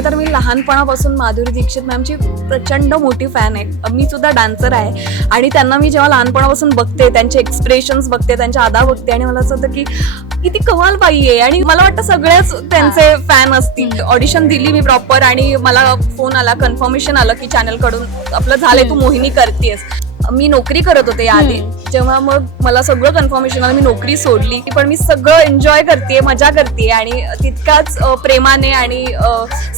पहिले तर मी लहानपणापासून माधुरी दीक्षित मॅमची प्रचंड मोठी फॅन आहे. मी सुद्धा डान्सर आहे आणि त्यांना मी जेव्हा लहानपणापासून बघते, त्यांचे एक्सप्रेशन्स बघते, त्यांच्या अदा बघते आणि मला असं होतं की किती कमाल बाई आहे. आणि मला वाटतं सगळेच त्यांचे फॅन असतील. ऑडिशन दिली मी प्रॉपर आणि मला फोन आला, कन्फर्मेशन आलं की चॅनल कडून आपलं झालंय, तू मोहिनी करतेस. मी नोकरी करत होते याआधी, जेव्हा मग मला सगळं कन्फर्मेशन आलं, मी नोकरी सोडली, पण मी सगळं एन्जॉय करते, मजा करते आणि तितकाच प्रेमाने आणि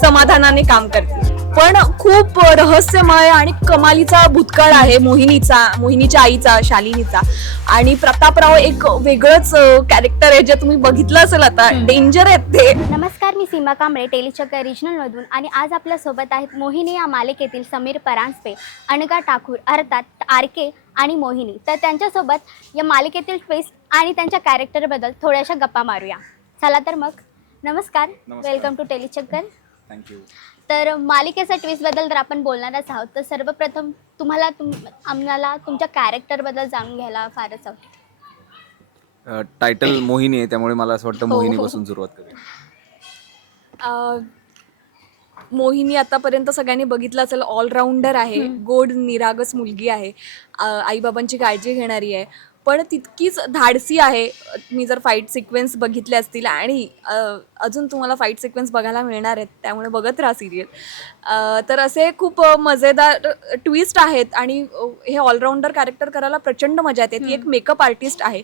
समाधानाने काम करते. पण खूप रहस्यमय आणि कमालीचा भूतकाळ आहे मोहिनीच्या आईचा, शालिनीचा. आणि प्रतापराव एक वेगळंच कॅरेक्टर आहे, जे तुम्ही बघितलं असेल आता. डेंजर आहेत ते. नमस्कार, मी सीमा कांबळे, टेलीचक्र रिजनलमधून. आणि आज आपल्यासोबत आहेत मोहिनी या मालिकेतील समीर परांजपे, अनघा ठाकूर अर्थात आर.के. आणि मोहिनी. तर त्यांच्यासोबत या मालिकेतील ट्विस्ट आणि त्यांच्या कॅरेक्टरबद्दल थोड्याशा गप्पा मारूया. चला तर मग. नमस्कार. Welcome to Telechakra. थँक्यू. तर मालिकेच्या ट्विस्टबद्दल तर आपण बोलणारच आहोत. तर सर्वप्रथम आम्हाला तुमच्या कॅरेक्टरबद्दल जाणून घ्यायला फारच आवडेल. टायटल मोहिनी आहे, त्यामुळे मला असं वाटतं हो. मोहिनीपासून सुरुवात करूया. मोहिनी आतापर्यंत सगळ्यांनी बघितलं असेल, ऑलराऊंडर आहे, गोड निरागस मुलगी आहे, आईबाबांची काळजी घेणारी आहे, पण तितकीच धाडसी आहे. मी जर फाईट सिक्वेन्स बघितले असतील आणि अजून तुम्हाला फाईट सिक्वेन्स बघायला मिळणार आहेत, त्यामुळे बघत राहा सिरियल. तर असे खूप मजेदार ट्विस्ट आहेत आणि हे ऑलराऊंडर कॅरेक्टर करायला प्रचंड मजा येते. ती एक मेकअप आर्टिस्ट आहे.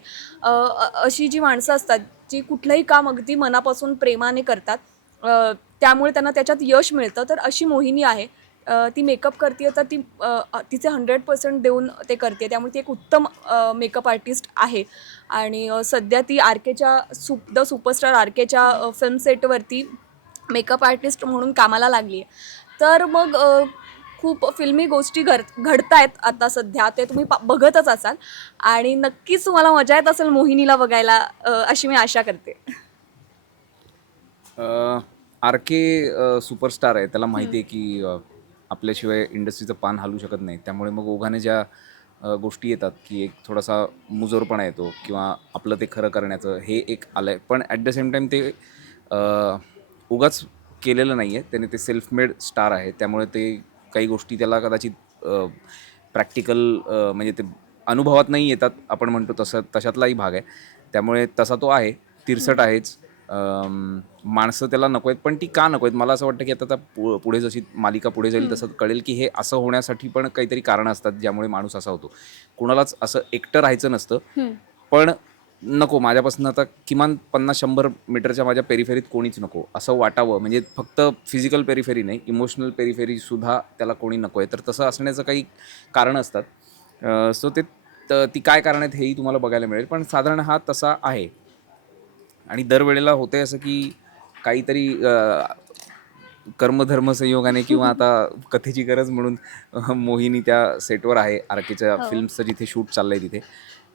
अशी जी माणसं असतात जी कुठलंही काम अगदी मनापासून प्रेमाने करतात, त्यामुळे त्यांना त्याच्यात यश मिळतं. तर अशी मोहिनी आहे. ती मेकअप करते तर ती तिचे 100% देऊन ते करते, त्यामुळे ती एक उत्तम मेकअप आर्टिस्ट आहे. आणि सध्या ती आर.के.च्या द सुपरस्टार आर.के.च्या फिल्म सेटवरती मेकअप आर्टिस्ट म्हणून कामाला लागली आहे. तर मग खूप फिल्मी गोष्टी घडत आहेत आता सध्या, ते तुम्ही बघतच असाल आणि नक्कीच तुम्हाला मजा येत असेल मोहिनीला बघायला, अशी मी आशा करते. आर.के. सुपरस्टार आहे, त्याला माहिती आहे की आपल्याशिवाय इंडस्ट्रीचं पान हलू शकत नाही. त्यामुळे मग ओघाने ज्या गोष्टी येतात की एक थोडासा मुजोरपणा येतो किंवा आपलं ते खरं करण्याचं हे एक आलं आहे. पण ॲट द सेम टाईम ते उगाच केलेलं नाही आहे, त्याने ते सेल्फ मेड स्टार आहे. त्यामुळे ते काही गोष्टी त्याला कदाचित प्रॅक्टिकल म्हणजे ते अनुभवात नाही येतात, आपण म्हणतो तशातलाही भाग आहे. त्यामुळे तसा तो आहे, तिरसट आहेच. माणसं त्याला नको आहेत, पण ती का नको आहेत मला असं वाटतं की आता पुढे जशी मालिका पुढे जाईल तसं कळेल की हे असं होण्यासाठी पण काहीतरी कारणं असतात ज्यामुळे माणूस असा होतो. कुणालाच असं एकटं राहायचं नसतं, पण नको माझ्यापासून आता किमान 50-100 मीटरच्या माझ्या पेरिफेरीत कोणीच नको असं वाटावं. म्हणजे फक्त फिजिकल पेरिफेरी नाही, इमोशनल पेरिफेरीसुद्धा त्याला कोणी नको आहे. तर तसं असण्याचं काही कारणं असतात. सो ती काय कारणं आहेत हेही तुम्हाला बघायला मिळेल, पण साधारण हा तसा आहे. आणि दरवेळेला होते असं की काहीतरी कर्मधर्म संयोगाने किंवा आता कथेची गरज म्हणून मोहिनी त्या सेटवर आहे आर.के.च्या फिल्मचं जिथे शूट चाललं आहे तिथे.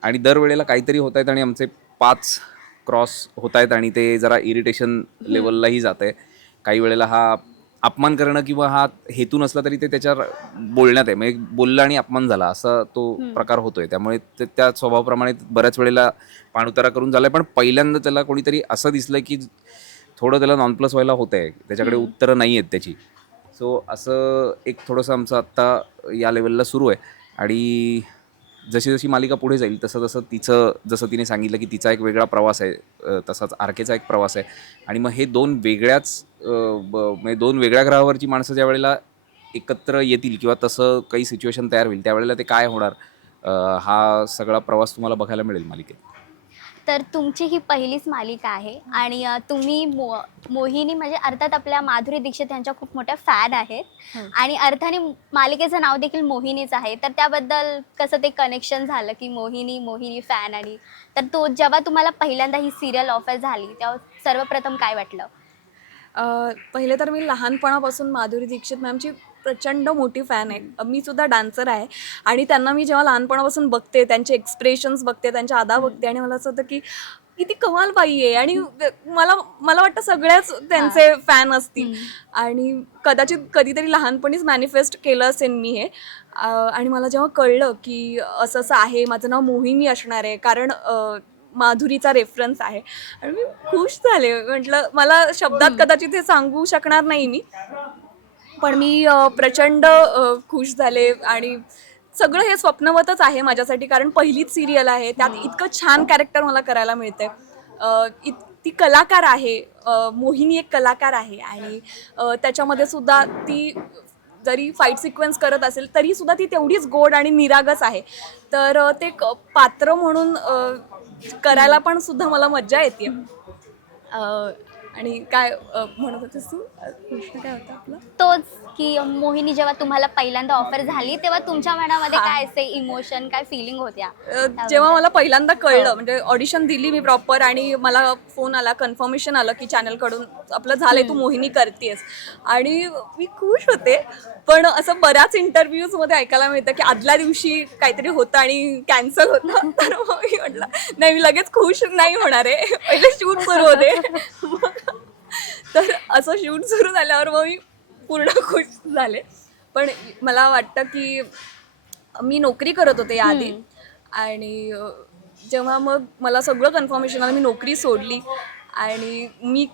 आणि दरवेळेला काहीतरी होत आहेत आणि आमचे 5 क्रॉस होत आहेत आणि ते जरा इरिटेशन लेवललाही जात आहे. काही वेळेला हा अपमान करणं किंवा हा हेतू नसला तरी ते त्याच्यावर बोलण्यात आहे, म्हणजे बोलला आणि अपमान झाला असा तो प्रकार होतोय. त्यामुळे त्या स्वभावाप्रमाणे बऱ्याच वेळेला पाणउतारा करून झालाय. पण पहिल्यांदा त्याला कोणीतरी असं दिसलंय की थोडं त्याला नॉन प्लस व्हायला होत आहे, त्याच्याकडे उत्तरं नाही आहेत त्याची. सो असं एक थोडंसं आमचं आत्ता या लेवलला सुरू आहे. आणि जशी जशी मालिका पुढे जाईल तसं तसं जसं तिने सांगितलं की तिचा एक वेगळा प्रवास आहे, तसाच आर.के.चा एक प्रवास आहे. आणि मग हे म्हणजे 2 वेगळ्या ग्रहावरची माणसं ज्या वेळेला एकत्र येतील किंवा तसं काही सिच्युएशन तयार होईल त्यावेळेला ते काय होणार, हा सगळा प्रवास तुम्हाला बघायला मिळेल मालिकेत. तर तुमची ही पहिलीच मालिका आहे आणि तुम्ही मोहिनी म्हणजे अर्थात आपल्या माधुरी दीक्षित यांच्या खूप मोठ्या फॅन आहेत आणि अर्थाने मालिकेचं नाव देखील मोहिनीच आहे. तर त्याबद्दल कसं ते कनेक्शन झालं की मोहिनी फॅन? आणि तर तो जेव्हा तुम्हाला पहिल्यांदा ही सिरियल ऑफर झाली तेव्हा सर्वप्रथम काय वाटलं? पहिले तर मी लहानपणापासून माधुरी दीक्षित मॅमची प्रचंड मोठी फॅन आहे. मी सुद्धा डान्सर आहे आणि त्यांना मी जेव्हा लहानपणापासून बघते, त्यांचे एक्सप्रेशन्स बघते, त्यांच्या अदा बघते आणि मला असं होतं की किती कमाल बाई आहे. आणि मला वाटतं सगळ्याच त्यांचे फॅन असतील आणि कदाचित कधीतरी लहानपणीच मॅनिफेस्ट केलं असेल मी हे. आणि मला जेव्हा कळलं की असं असं आहे, माझं नाव मोहिनी असणार आहे, कारण माधुरीचा रेफरन्स आहे आणि मी खुश झाले. म्हटलं मला शब्दात कदाचित हे सांगू शकणार नाही मी, पण मी प्रचंड खुश झाले आणि सगळं हे स्वप्नवतच आहे माझ्यासाठी, कारण पहिलीच सिरियल आहे, त्यात इतकं छान कॅरेक्टर मला करायला मिळते. ती कलाकार आहे, मोहिनी एक कलाकार आहे आणि त्याच्यामध्ये सुद्धा ती जरी फाईट सिक्वेन्स करत असेल तरी सुद्धा ती तेवढीच गोड आणि निरागस आहे. तर ते पात्र म्हणून करायला पण सुद्धा मला मज्जा येते. आणि काय म्हणत होतीस तू, प्रश्न काय होता आपला? तोच की मोहिनी जेव्हा तुम्हाला पहिल्यांदा ऑफर झाली तेव्हा तुमच्या मनामध्ये काय असे इमोशन, काय फिलिंग होत्या? जेव्हा मला पहिल्यांदा कळलं, म्हणजे ऑडिशन दिली मी प्रॉपर आणि मला फोन आला, कन्फर्मेशन आलं की चॅनलकडून आपलं झालंय, तू मोहिनी करतेस, आणि मी खुश होते. पण असं बऱ्याच इंटरव्ह्यूजमध्ये ऐकायला मिळतं की आदल्या दिवशी काहीतरी होतं आणि कॅन्सल होतं. तर मग मी म्हटलं नाही, मी लगेच खुश नाही होणार आहे, पहिले शूट सुरू होते. तर असं शूट सुरू झाल्यावर मग मी पूर्ण खुश झाले. पण मला वाटतं की मी नोकरी करत होते याआधी, आणि जेव्हा मग मला सगळं कन्फर्मेशन आलं, मी नोकरी सोडली आणि मी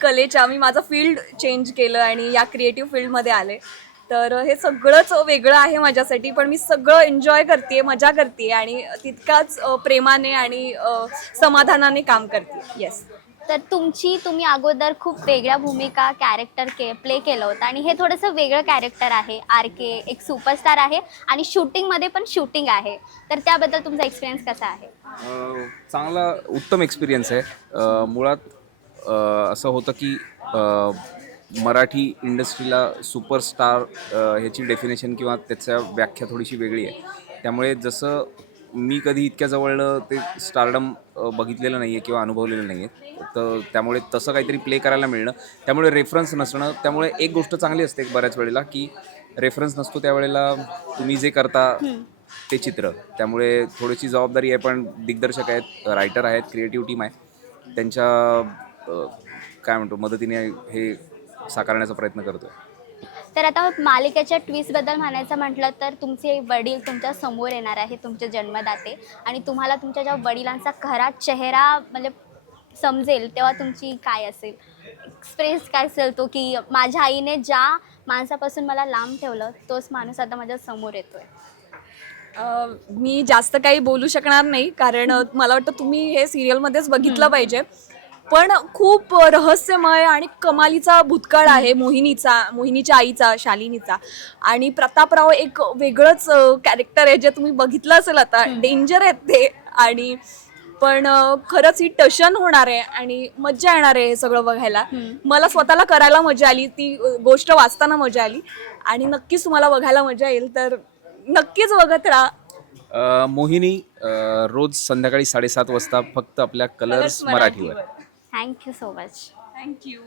माझं फील्ड चेंज केलं आणि या क्रिएटिव्ह फील्डमध्ये आले. तर हे सगळंच वेगळं आहे माझ्यासाठी, पण मी सगळं एन्जॉय करते, मजा करते आणि तितकाच प्रेमाने आणि समाधानाने काम करते. येस. तर तुम्ही अगोदर खूप वेगळ्या भूमिका कॅरेक्टर प्ले केलं होतं आणि हे थोडंसं वेगळं कॅरेक्टर आहे. RK एक सुपरस्टार आहे आणि शूटिंगमध्ये पण शूटिंग आहे. तर त्याबद्दल तुमचा एक्सपिरियन्स कसा आहे? चांगला उत्तम एक्सपिरियन्स आहे. मुळात असं होतं की मराठी इंडस्ट्रीला सुपरस्टार ह्याची डेफिनेशन किंवा त्याच्या व्याख्या थोडीशी वेगळी आहे. त्यामुळे जसं मी कधी इतक्या जवळनं ते स्टारडम बघितलेलं नाही आहे किंवा अनुभवलेलं नाही आहे, तर त्यामुळे तसं काहीतरी प्ले करायला मिळणं, त्यामुळे रेफरन्स नसणं, त्यामुळे एक गोष्ट चांगली असते बऱ्याच वेळेला की रेफरन्स नसतो त्यावेळेला तुम्ही जे करता ते चित्र. त्यामुळे थोडीशी जबाबदारी आहे, पण दिग्दर्शक आहेत, रायटर आहेत, क्रिएटिव्ह टीम आहे, त्यांच्या काय म्हणतो मदतीने हे साकारण्याचा प्रयत्न करतो आहे. तर आता मालिकेच्या ट्विस्टबद्दल म्हणायचं म्हटलं तर तुमचे वडील तुमच्या समोर येणार आहे, तुमचे जन्मदाते, आणि तुम्हाला तुमच्या जेव्हा वडिलांचा खरा चेहरा म्हणजे समजेल तेव्हा तुमची काय असेल एक्सप्रेस, काय असेल तो की माझ्या आईने ज्या माणसापासून मला लांब ठेवलं तोच माणूस आता माझ्या समोर येतोय. मी जास्त काही बोलू शकणार नाही, कारण मला वाटतं तुम्ही हे सिरियलमध्येच बघितलं पाहिजे. पण खूप रहस्यमय आणि कमालीचा भूतकाळ आहे मोहिनीच्या आईचा, शालिनीचा. आणि प्रतापराव एक वेगळंच कॅरेक्टर आहे, जे तुम्ही बघितलं असेल आता. डेंजर आहेत ते, आणि पण खरंच ही टशन होणार आहे आणि मज्जा येणार आहे हे सगळं बघायला. मला स्वतःला करायला मजा आली, ती गोष्ट वाचताना मजा आली, आणि नक्कीच तुम्हाला बघायला मजा येईल. तर नक्कीच बघत राहा. मोहिनी रोज संध्याकाळी 7:30 वाजता फक्त आपल्या कलर्स मराठीवर. Thank you so much. थँक्यू.